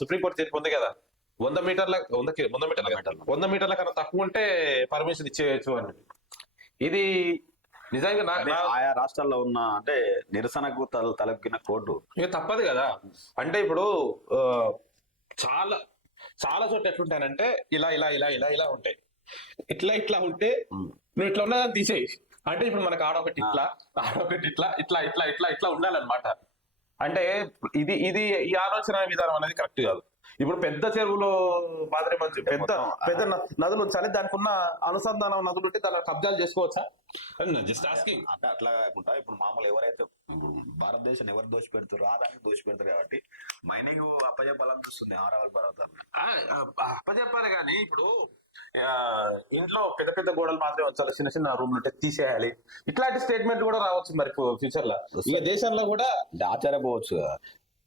Supreme court తీర్పు ఉంది కదా, 100 మీటర్ల 100 మీటర్ల కన్నా తక్కువ ఉంటే పర్మిషన్ ఇచ్చేయచ్చు అని. ఇది నిజంగా ఆయా రాష్ట్రాల్లో ఉన్న అంటే నిరసనకు తలెక్కిన కోర్టు ఇక తప్పదు కదా. అంటే ఇప్పుడు చాలా చాలా చోట్ల ఎట్లుంటాయంటే ఇలా ఇలా ఇలా ఇలా ఇలా ఉంటాయి, ఇట్లా ఇట్లా ఉంటే నువ్వు ఇట్లా ఉన్నదాన్ని తీసేయి. అంటే ఇప్పుడు మనకు ఆడొకటి ఇట్లా, ఆడొకటి ఇట్లా, ఇట్లా ఇట్లా ఇట్లా ఇట్లా ఉండాలన్నమాట. అంటే ఇది ఇది ఈ ఆలోచన విధానం అనేది కరెక్ట్ కాదు. ఇప్పుడు పెద్ద చెరువులో మాదిరి మంచి పెద్ద పెద్ద నదులు ఉంచాలి, దానికి ఉన్న అనుసంధానం నదులు ఉంటే దాని కబ్జాలు చేసుకోవచ్చా? Just asking. అంటే అట్లా కాకుండా ఇప్పుడు మామూలు ఎవరైతే ఇప్పుడు భారతదేశం ఎవరు దోషి పెడతారు, ఆదాన్ని దోషి పెడతారు కాబట్టి మైనింగ్ అప్పజెప్పాలని వస్తుంది. ఆరావళి పర్వతాన్ని అప్పచెప్పాలి కానీ ఇప్పుడు ఇంట్లో పెద్ద పెద్ద గోడలు మాత్రమే వచ్చాలి, చిన్న చిన్న రూమ్లు ఉంటే తీసేయాలి, ఇట్లాంటి స్టేట్మెంట్ కూడా రావచ్చు మరి ఫ్యూచర్ లో. ఈ దేశంలో కూడా ఆశ్చర్యపోవచ్చు.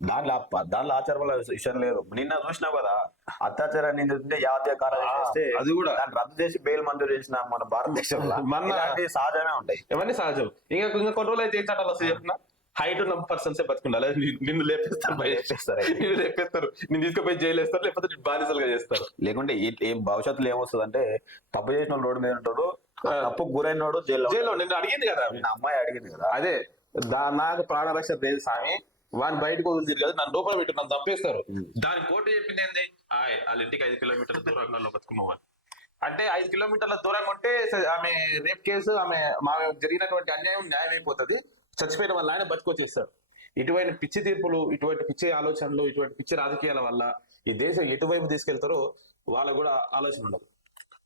దాంట్లో ఆచారం విషయం లేదు. నిన్న చూసినావు కదా అత్యాచారాన్ని జాతీయ కారణం చేస్తే అది కూడా దాన్ని రద్దు చేసి బెయిల్ మంజూరు చేసిన మన భారతదేశంలో సహజమే ఉంటాయి. ఇవన్నీ సహజం. ఇంకా కొన్ని రోజులు అయితే ఏం చట్టాలు వస్తాయి చెప్పిన, హైట్ ఉన్న పర్సన్స్ బతుకుండాలి, నిన్ను లేపేస్తారు, నిన్ను లేపేస్తారు, నేను తీసుకుపోయి జైలు వేస్తారు, లేకపోతే బానిసలుగా చేస్తారు. లేకుంటే ఏం భవిష్యత్తులో ఏమొస్తుంది అంటే తప్పు చేసిన వాళ్ళు రోడ్డు మీద ఉంటాడు, తప్పు గురైనోడు జైల్లో. నిన్ను అడిగింది కదా, అమ్మాయి అడిగింది కదా, అదే నాకు ప్రాణరక్షణ లేదు స్వామి, వాడిని బయటకు వదిలింది కదా, నన్ను లోపల పెట్టి నన్ను చంపేస్తారు. దాని కోర్టు చెప్పింది ఏంది, వాళ్ళ ఇంటికి 5 కిలోమీటర్ల దూరంలో బతుకున్నామని. అంటే 5 కిలోమీటర్ల దూరంగా ఉంటే ఆమె రేప్ కేసు, ఆమె జరిగినటువంటి అన్యాయం న్యాయం అయిపోతుంది, చచ్చిపోయిన వాళ్ళ ఆయన బతికొచ్చేస్తారు. ఇటువంటి పిచ్చి తీర్పులు, ఇటువంటి పిచ్చి ఆలోచనలు, ఇటువంటి పిచ్చి రాజకీయాల వల్ల ఈ దేశం ఎటువైపు తీసుకెళ్తారో వాళ్ళకు కూడా ఆలోచన ఉండదు.